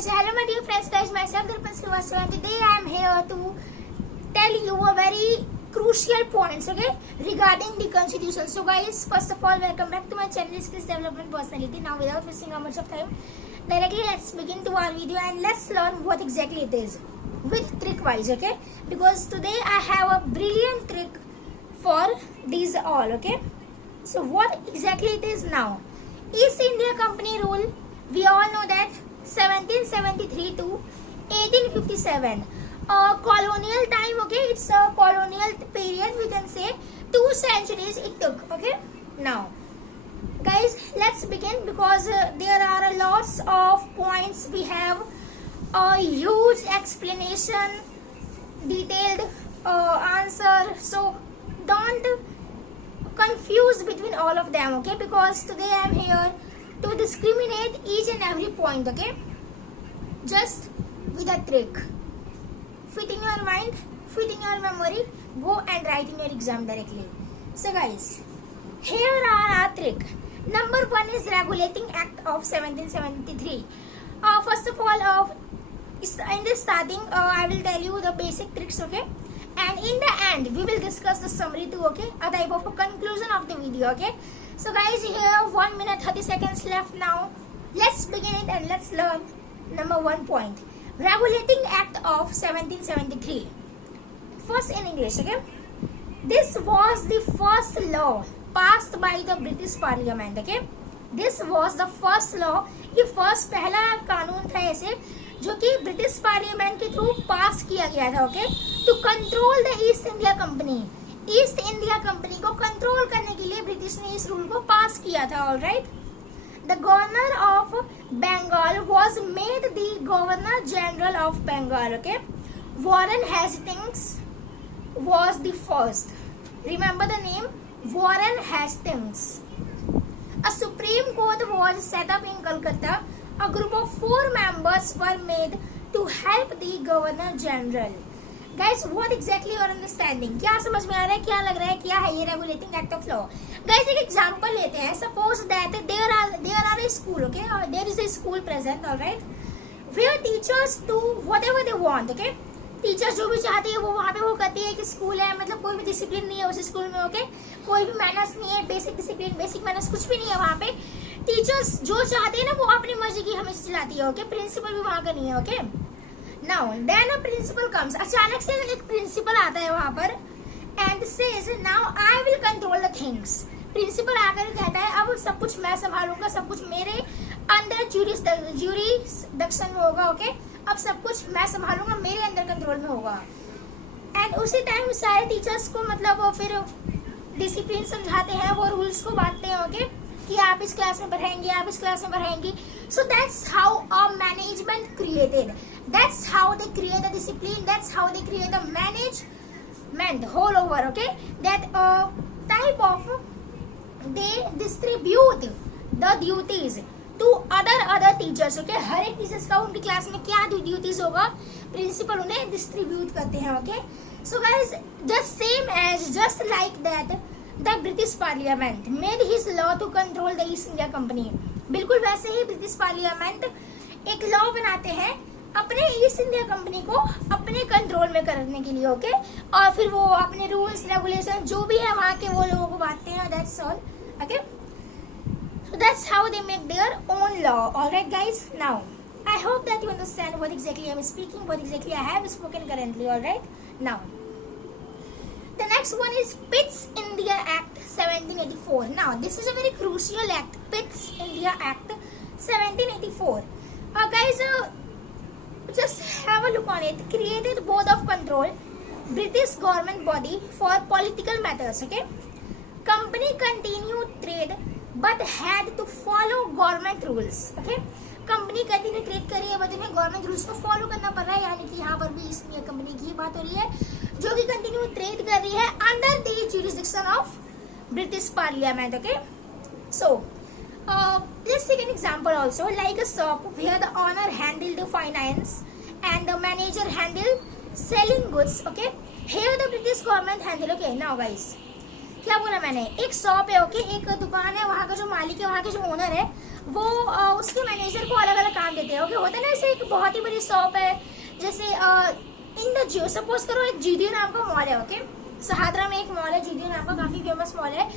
Okay, so hello my dear friends, guys, myself Darpan Srivastava and today I am here to tell you a very crucial points, okay, regarding the constitution. So guys, first of all, welcome back to my channel, Skills Development Personality. Now without wasting how much of time, directly let's begin to our video and let's learn what exactly it is with trick wise, okay, because today I have a brilliant trick for these all, okay. So what exactly it is now? East India Company rule, we all know that 1773 to 1857, colonial time, okay, it's a colonial period, we can say 2 centuries it took, okay. Now guys, let's begin because there are lots of points, we have a huge explanation, detailed answer, so don't confuse between all of them, okay, because today I am here to discriminate each and every point, okay, just with a trick. Fit in your mind, fit in your memory, go and write in your exam directly. So guys, here are our trick. Number 1 is Regulating Act of 1773. First of all, in the starting, I will tell you the basic tricks, okay, and in the end we will discuss the summary too, okay, a type of a conclusion of the video, okay. So guys, here 1 minute 30 seconds left now. Let's begin it and let's learn number 1 point. Regulating Act of 1773. First in English, okay. This was the first law passed by the British Parliament, okay. This was the first law. ये first पहला कानून था ऐसे जो कि British parliament के through pass किया गया था, okay, to control the East India Company. East India Company को कंट्रोल करने के लिए ब्रिटिश ने इस रूल को पास किया था. Alright. The governor of Bengal was made the governor general of Bengal, okay. Warren Hastings was the first. Remember the name, Warren Hastings. A Supreme Court was set up in Calcutta. A group of 4 members were made to help the Governor General. Guys, what exactly you are understanding? क्या समझ में आ रहा है, क्या लग रहा है, क्या है ये Regulating Act of Law? Guys, एक example लेते हैं. Suppose that there are a school, okay, or there is a school present, all right, where teachers do whatever they want, okay. Teachers जो भी चाहती है वो वहाँ पे वो करती है कि स्कूल है, मतलब कोई भी डिसिप्लिन नहीं है उस स्कूल में, ओके, कोई भी मैनर्स नहीं है, बेसिक डिसिप्लिन, बेसिक मैनर्स कुछ भी नहीं है वहाँ पे. टीचर्स जो चाहते हैं ना वो अपनी मर्जी की हमेशा चलाती है, ओके. प्रिंसिपल भी वहाँ का नहीं है, okay. Now then a principal comes. अचानक से एक प्रिंसिपल आता है वहाँ पर and says now I will control the things. Principal आकर कहता है अब सब कुछ मैं संभालूंगा, सब कुछ मेरे अंडर ज्यूरिसडिक्शन में होगा, ओके. अब सब कुछ मैं संभालूंगा, मेरे अंदर कंट्रोल में होगा. एंड उसी टाइम सारे टीचर्स को मतलब फिर डिसिप्लिन समझाते हैं, वो रूल्स को बांटते हैं, ओके, कि आप इस क्लास में पढ़ाएंगे, आप इस क्लास में पढ़ाएंगी. So that's how a management created. That's how they create a discipline. That's how they create a management whole over, okay. That type of they distribute the duties to other teachers, okay. हर एक teachers का उनकी class में क्या duties होगा principal उन्हें distribute करते हैं, okay. So guys, just like that the British parliament made his law to control the East India Company. बिल्कुल वैसे ही ब्रिटिश पार्लियामेंट एक लॉ बनाते हैं अपने ईस्ट इंडिया कंपनी को अपने कंट्रोल में करने के लिए, ओके. और फिर वो अपने रूल्स रेगुलेशन जो भी है वहाँ के वो लोगों को बांटते हैं. That's all, okay. So that's how they make their own law. Alright guys, now I hope that you understand what exactly I am speaking, what exactly I have spoken currently. Alright, now the next one is Pitt's India Act 1784. Now this is a very crucial act, Pitt's India Act 1784. Guys, just have a look on it. Created Board of Control, British government body for political matters, okay. Company continued trade but had to follow government rules, okay. Company continue trade कर रही है but उन्हें government rules को follow करना पड़ रहा है, यानी कि यहाँ पर भी ईस्ट इंडिया कंपनी की बात हो रही है जो कि कंटिन्यू ट्रेड कर रही है under the jurisdiction of British parliament, okay. So let's take an example also like a shop where the owner handle the finance and the manager handle selling goods, okay. Here the British government handle, okay. Now guys, क्या बोला मैंने, एक shop है, okay, एक दुकान है, वहाँ का जो मालिक है, वहाँ के जो ओनर है वो उसके मैनेजर को अलग अलग काम देते हैं। ओके, होता है ना, जैसे एक बहुत ही बड़ी शॉप है, जैसे इन द जियो, सपोज करो एक जीडियो नाम का मॉल है। ओके, सहादरा में एक मॉल है जीडियो नाम का, काफी फेमस मॉल है,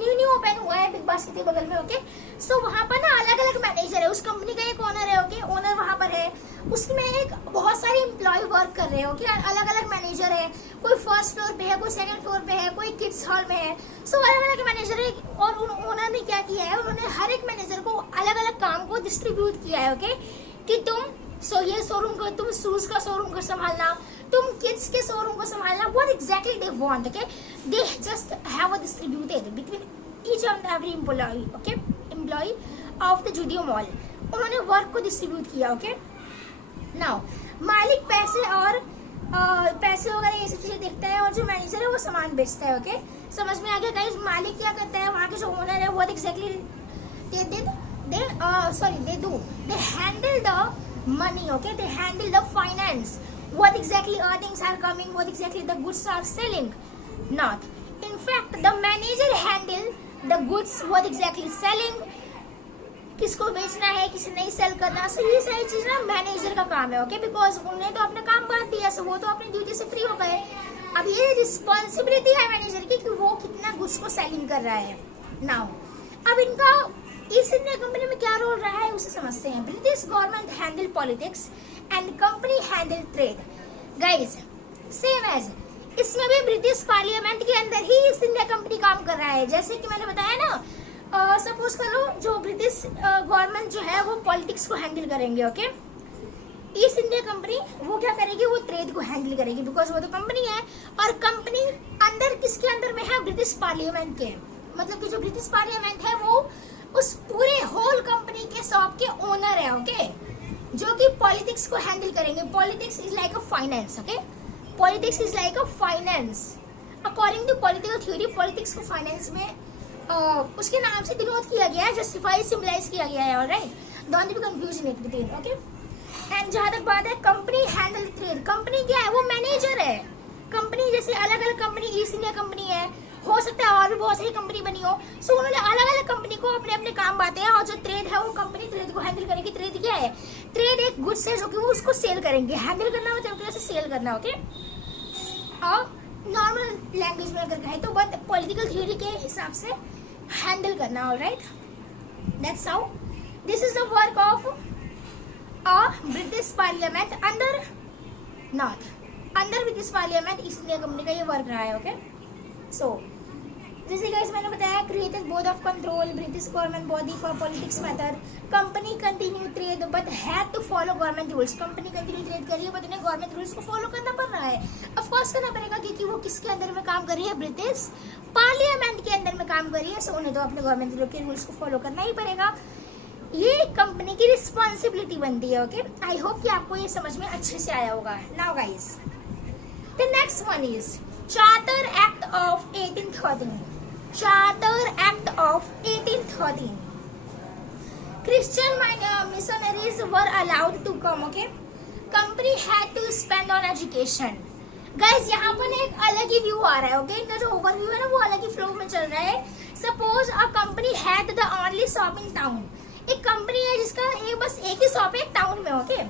न्यू ओपन हुआ है बिग बास्केट के बगल में। ओके, सो वहाँ पर ना अलग अलग मैनेजर है, उस कंपनी का एक ओनर है। ओके, ओनर वहाँ पर है, उसमें एक बहुत सारे एम्प्लॉय वर्क कर रहे हैं। ओके, अलग अलग मैनेजर है, कोई फर्स्ट फ्लोर पे है, कोई सेकंड फ्लोर पे है, कोई किड्स हॉल में है। सो अलग अलग मैनेजर है, और ओनर ने क्या किया है, उन्होंने हर एक मैनेजर को अलग अलग काम को डिस्ट्रीब्यूट किया है। ओके, कि तुम ये शोरूम को, तुम शूज का शोरूम को संभालना, तुम किड्स के शोरूम को संभालना, what exactly they want. Okay, they just have a distributed between each and every employ. Okay, employ of the Zudio mall, उन्होंने वर्क को डिस्ट्रीब्यूट किया। ओके, नाउ मालिक पैसे और पैसे वगैरह ये सब चीजें देखता है, और जो मैनेजर है वो सामान बेचता है। ओके, समझ में आ गया गाइस? मालिक क्या करता है, वहाँ के जो ओनर है, what exactly they handle the money. Okay, they handle the finance, what exactly earnings are coming, what exactly the goods are selling. Not, in fact, the manager handle the goods, what exactly selling, किसको बेचना है, किसे नहीं cell करना। सो ये सारी चीज ना मैनेजर का काम है। ओके, बिकॉज उन्हें तो अपना काम बांट दिया, सो वो तो अपनी ड्यूटी से फ्री हो गए। अब ये रिस्पॉन्सिबिलिटी है मैनेजर की कि वो कितना गुड्स को सेलिंग कर रहा है। नाउ अब इनका ईस्ट इंडिया कंपनी में क्या रोल रहा है उसे समझते हैं। British government handle politics and company handle trade. Guys, same as इसमें भी ब्रिटिश पार्लियामेंट के अंदर ही ईस्ट इंडिया कंपनी काम कर रहा है। जैसे कि मैंने बताया ना, सपोज करो जो ब्रिटिश गवर्नमेंट जो है वो पॉलिटिक्स को हैंडल करेंगे। ओके, ईस्ट इंडिया कंपनी वो क्या करेगी, वो ट्रेड को हैंडल करेगी, बिकॉज वो तो कंपनी है, और कंपनी अंदर किसके अंदर में है, ब्रिटिश पार्लियामेंट के। मतलब कि जो ब्रिटिश पार्लियामेंट है वो उस पूरे होल कंपनी के शॉप के ओनर है। ओके, जो कि पॉलिटिक्स को हैंडल करेंगे। Politics is like a finance. Okay, politics is like a finance. According to political theory, politics को फाइनेंस में उसके नाम से डिनोट किया गया है, जस्टिफाई, सिम्बलाइज किया गया है। Alright, don't be confuse in it between. Okay, and जहां तक बात है कंपनी हैंडल ट्रेड, कंपनी क्या है, वो मैनेजर है। कंपनी जैसे अलग अलग कंपनी, ईस्ट इंडिया कंपनी है, हो सकता है और भी बहुत सारी कंपनी बनी हो। सो उन्होंने अलग अलग कंपनी को अपने अपने काम बांटे हैं, और जो ट्रेड है वो कंपनी ट्रेड को हैंडल करेगी। ट्रेड क्या है, ट्रेड एक गुड्स है जो कि वो उसको सेल करेंगे। हैंडल करना मतलब सेल करना। ओके, और नॉर्मल लैंग्वेज में अगर कहें तो बट पॉलिटिकल थ्योरी के हिसाब से हैंडल करना। Alright, that's how this is the work of a British parliament under British parliament east India company का ये वर्क रहा है। ओके, सो जैसे गाइस मैंने बताया, created board of control, British government body for politics matter, company continue trade but had to follow government rules. Company continue trade कर रही है बट उन्हें गवर्नमेंट रूल्स को फॉलो करना पड़ रहा है। ऑफ कोर्स करना पड़ेगा, क्योंकि वो किसके अंदर में काम कर रही है, ब्रिटिश पार्लियामेंट के अंदर में काम कर रही है। सो उन्हें तो अपने गवर्नमेंट के रूल्स को फॉलो करना ही पड़ेगा। ये कंपनी की रिस्पॉन्सिबिलिटी बनती है। ओके, आई होप कि आपको ये समझ में अच्छे से आया होगा। Now guys, the next one is Charter Act of 1813. Charter Act of 1813. Christian missionaries were allowed to come. Okay, company had to spend on education. Guys, यहाँ पर एक अलग ही व्यू आ रहा है। ओके, इनका जो ओवरव्यू है ना वो अलग ही फ्लो में चल रहा है। Suppose a company had the only shop in town. एक कंपनी है जिसका बस एक ही शॉप है टाउन में। Okay,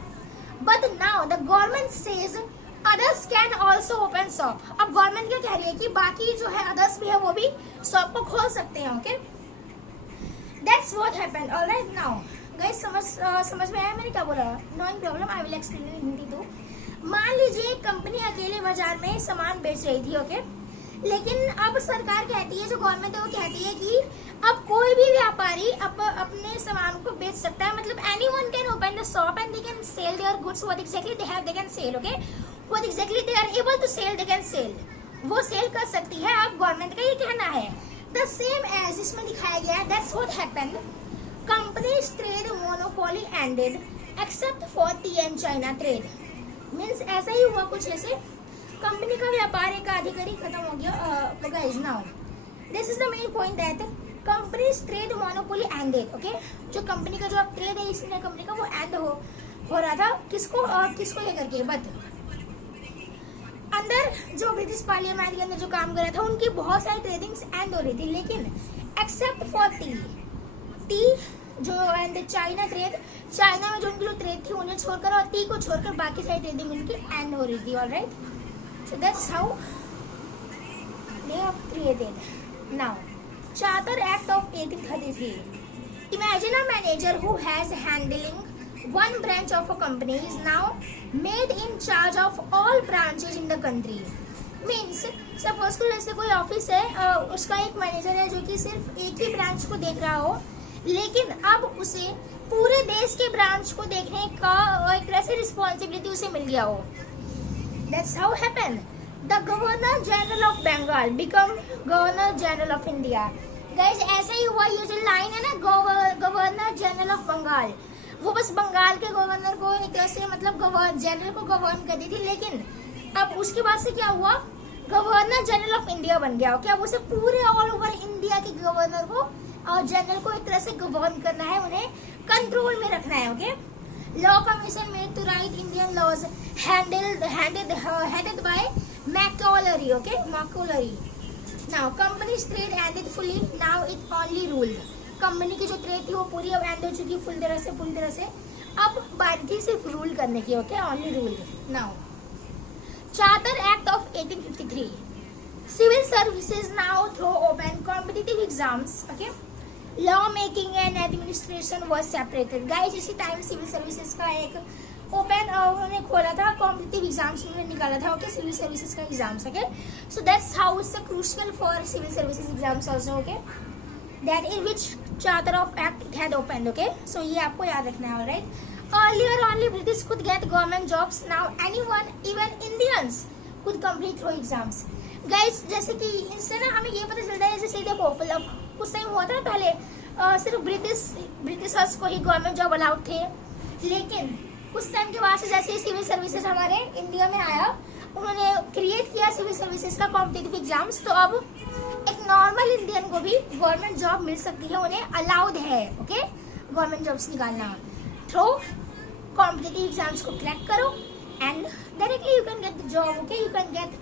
but now the government says others can also open shop. अब गवर्नमेंट क्या कह रही है कि बाकी जो है अदर्स भी है वो भी शॉप को खोल सकते हैं। Okay, that's what happened. Alright, now guys, समझ में आया मैंने क्या बोला? No problem, I will explain in Hindi. तो मान लीजिए कंपनी अकेले बाजार में सामान बेच रही थी। ओके, लेकिन अब सरकार कहती है, जो गवर्नमेंट है वो कहती है कि अब कोई भी व्यापारी अपने सामान को बेच सकता है। मतलब anyone can open the shop and they can sell their goods, what exactly they have, they can sell. Okay, what exactly they are able to sell, they can sell. वो सेल कर सकती है। अब गवर्नमेंट का ये कहना है the same as इसमें दिखाया गया है। That's what happened, companies trade monopoly ended except for T and China trade. Means ऐसा ही हुआ कुछ, जैसे कंपनी का व्यापार एक अधिकारी खत्म हो गया। Guys, now this is the main point that companies trade monopoly ended. Okay, जो कंपनी का जो ट्रेड है इस कंपनी का वो एंड हो रहा था। किसको लेकर के, बट अंदर जो ब्रिटिश पार्लियामेंट के अंदर जो काम कर रहा था उनकी बहुत सारी ट्रेडिंग्स एंड हो रही थी, लेकिन एक्सेप्ट फॉर टी जो एंड चाइना ट्रेड, चाइना में जो उनकी ट्रेड थी उन्हें छोड़कर और टी को छोड़कर बाकी सारी ट्रेडिंग उनकी एंड हो रही थी. Alright, so that's how they have created. Now, Charter Act of 1833. Imagine a manager who has handling one branch of a company is now made in charge of all branches in the country. Means, suppose को जैसे कोई office है, उसका एक manager है जो कि सिर्फ एक ही ब्रांच को देख रहा हो, लेकिन अब उसे पूरे देश के ब्रांच को देखने का एक तरह से रिस्पॉन्सिबिलिटी उसे मिल गया हो. That's how happened. The Governor General of Bengal become Governor General of India. Guys, ऐसा ही हुआ. ये जो लाइन है ना, गवर्नर जनरल ऑफ बंगाल, वो बस बंगाल के गवर्नर को एक तरह से मतलब जनरल को गवर्न करती थी, लेकिन अब उसके बाद से क्या हुआ, गवर्नर जनरल ऑफ इंडिया बन गया. ओके, अब उसे पूरे ऑल ओवर इंडिया के गवर्नर को और जनरल को एक तरह से गवर्न करना है, उन्हें कंट्रोल में रखना है. Okay, law commission made to write Indian laws headed by Macaulay. Okay, Macaulay. Now company's trade ended fully. Now it only ruled. Company की जो ट्रेड थी वो पूरी अब एंड हो चुकी पूरी तरह से. अब बारी सिर्फ रूल करने की. Okay, only rule. Now charter act of 1853. Civil services now through open competitive exams. Okay, law making and administration was separated. Guys, इसी टाइम सिविल सर्विसेज का एक ओपन उन्होंने खोला था, कॉम्पिटिटिव एग्जाम्स उन्होंने निकाला था. ओके, सिविल सर्विसेज का exams. Okay, so that's how it's crucial for civil services exams also. Okay, that in which charter of act it had opened. Okay, so ये आपको याद रखना है. Alright, earlier only British could get government jobs. Now anyone, even Indians, could complete through exams. Guys, जैसे कि इससे ना हमें ये पता चलता है, जैसे सीधे मतलब कुछ टाइम हुआ था ना पहले, सिर्फ ब्रिटिशर्स को ही गवर्नमेंट जॉब अलाउड थे, लेकिन कुछ टाइम के बाद से जैसे सिविल सर्विसेज हमारे इंडिया में आया, उन्होंने क्रिएट किया सिविल सर्विसेज का कॉम्पिटिटिव एग्जाम्स, तो अब एक नॉर्मल इंडियन को भी गवर्नमेंट जॉब मिल सकती है, उन्हें अलाउड है. ओके, गवर्नमेंट जॉब्स निकालना थ्रू कॉम्पिटिटिव एग्जाम्स को क्रैक करो and directly you can get the job. Okay, you can get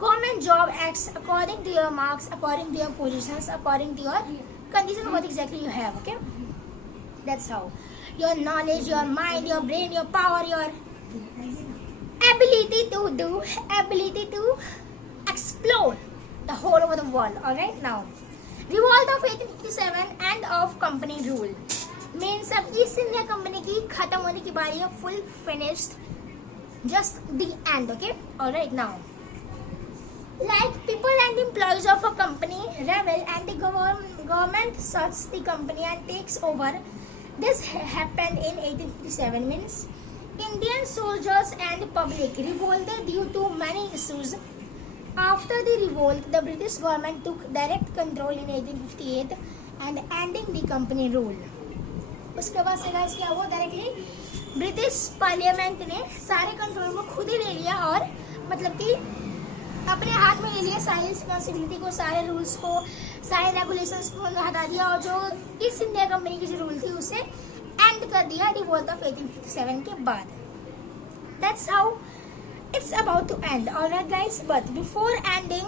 government job acts according to your marks, according to your positions, according to your condition what exactly you have. Okay, that's how your knowledge, your mind, your brain, your power, your ability to explore the whole over the world. All right, now revolt of 1857 end of company rule means अब east India company की खत्म होने की बारी है, full finished, just the end. Okay, all right, now like people and employees of a company rebel and the government shuts the company and takes over. This happened in 1857. Means Indian soldiers and public revolted due to many issues. After the revolt, the British government took direct control in 1858 and ending the company rule. उसके बाद से guys क्या हुआ, directly British parliament ने सारे control को खुद ही ले लिया और मतलब कि अपने हाथ में ले लिया सारी रिस्पॉन्सिबिलिटी को, सारे रूल्स को, सारे रेगुलेशंस को हटा दिया और जो ईस्ट इंडिया कंपनी की जो रूल थी उसे एंड कर दिया रिवोल्ट ऑफ 1857 के बाद. That's how it's about to end. Alright guys, but before ending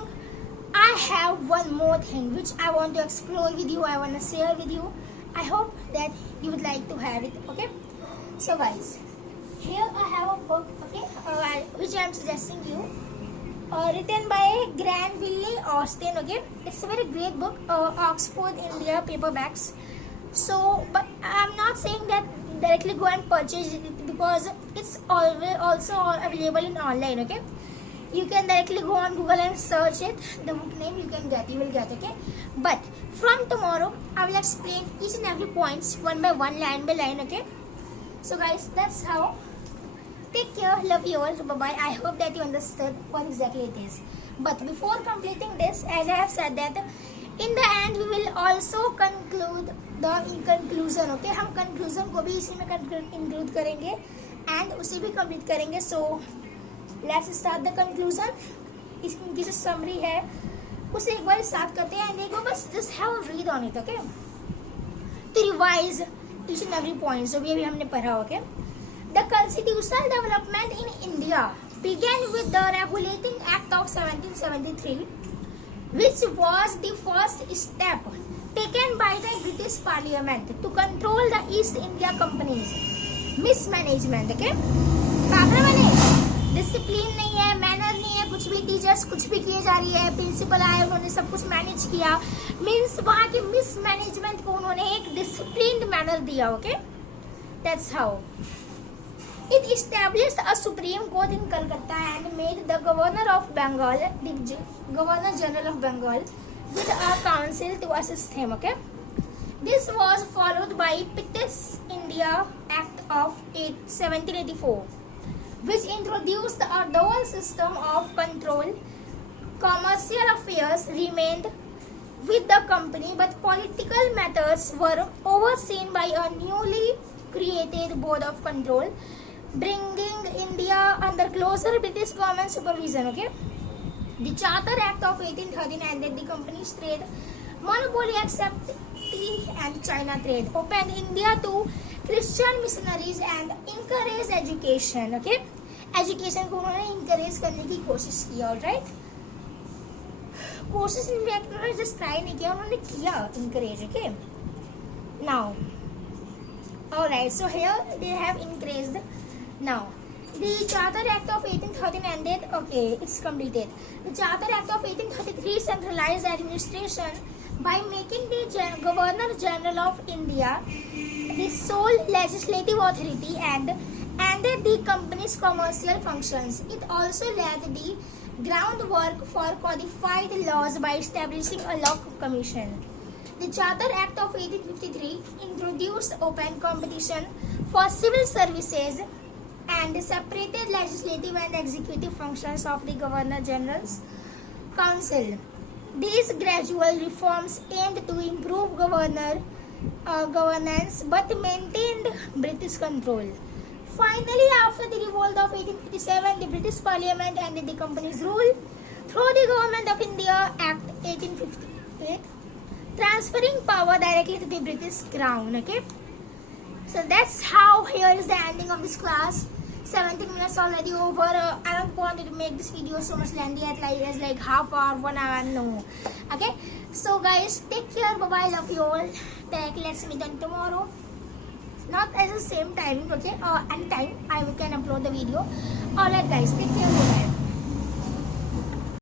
I have one more thing which I want to explore with you, I want to share with you. I hope that you would like to have it. Okay, so guys, here I have a book, okay, which I am suggesting you. Written by Granville Austin. Okay, it's a very great book, Oxford India paperbacks. So, but I'm not saying that directly go and purchase it because it's always also available in online. Okay, you can directly go on Google and search it, the book name, you will get. Okay, but from tomorrow I will explain each and every points one by one, line by line. Okay, so guys, that's how. Take care, love you all, bye bye. I hope that you understood what exactly it is. But before completing this, as I have said that in the end we will also conclude the conclusion. Okay, हम conclusion को भी इसी में include करेंगे and उसे भी complete करेंगे. So let's start the conclusion. इसकी जो summary है उसे एक बार start करते हैं and देखो बस just have a read on it. Okay, to revise each and every point जो भी हमने पढ़ा. Okay, the constitutional development in India began with the Regulating Act of 1773, which was the first step taken by the British Parliament to control the East India Company's mismanagement. Okay, मैंने discipline नहीं है, manner नहीं है, कुछ भी teachers कुछ भी किए जा रही है, प्रिंसिपल आए उन्होंने सब कुछ मैनेज किया, मीन्स वहाँ के मिसमैनेजमेंट को उन्होंने एक डिसिप्लिन्ड मैनर दिया. Okay, that's how. It established a Supreme Court in Calcutta and made the Governor of Bengal, the Governor General of Bengal, with a council to assist him. Okay, this was followed by British India Act of 1784, which introduced a dual system of control. Commercial affairs remained with the company, but political matters were overseen by a newly created board of control, bringing India under closer British government supervision. Okay, the Charter Act of 1813 ended the company's trade monopoly except tea and China trade, opened India to Christian missionaries and encouraged education. Okay, education को उन्होंने encourage करने की कोशिश की. Alright, कोशिश उन्होंने just try नहीं किया, उन्होंने किया encourage. Okay, now alright, so here they have increased. Now, the Charter Act of 1813 ended. Okay, it's completed. The Charter Act of 1833 centralized administration by making the Governor General of India the sole legislative authority and ended the company's commercial functions. It also laid the groundwork for codified laws by establishing a law commission. The Charter Act of 1853 introduced open competition for civil services and separated legislative and executive functions of the Governor General's Council. These gradual reforms aimed to improve governance but maintained British control. Finally, after the revolt of 1857, the British Parliament ended the company's rule through the Government of India Act 1858, transferring power directly to the British Crown. Okay, so that's how here is the ending of this class. 17 minutes already over. I don't want to make this video so much lengthy as like half hour, 1 hour. No. Okay, so guys, take care. Bye bye. Love you all. Let's meet on tomorrow. Not at the same timing. Okay, anytime I can upload the video. Alright guys, take care. Bye bye.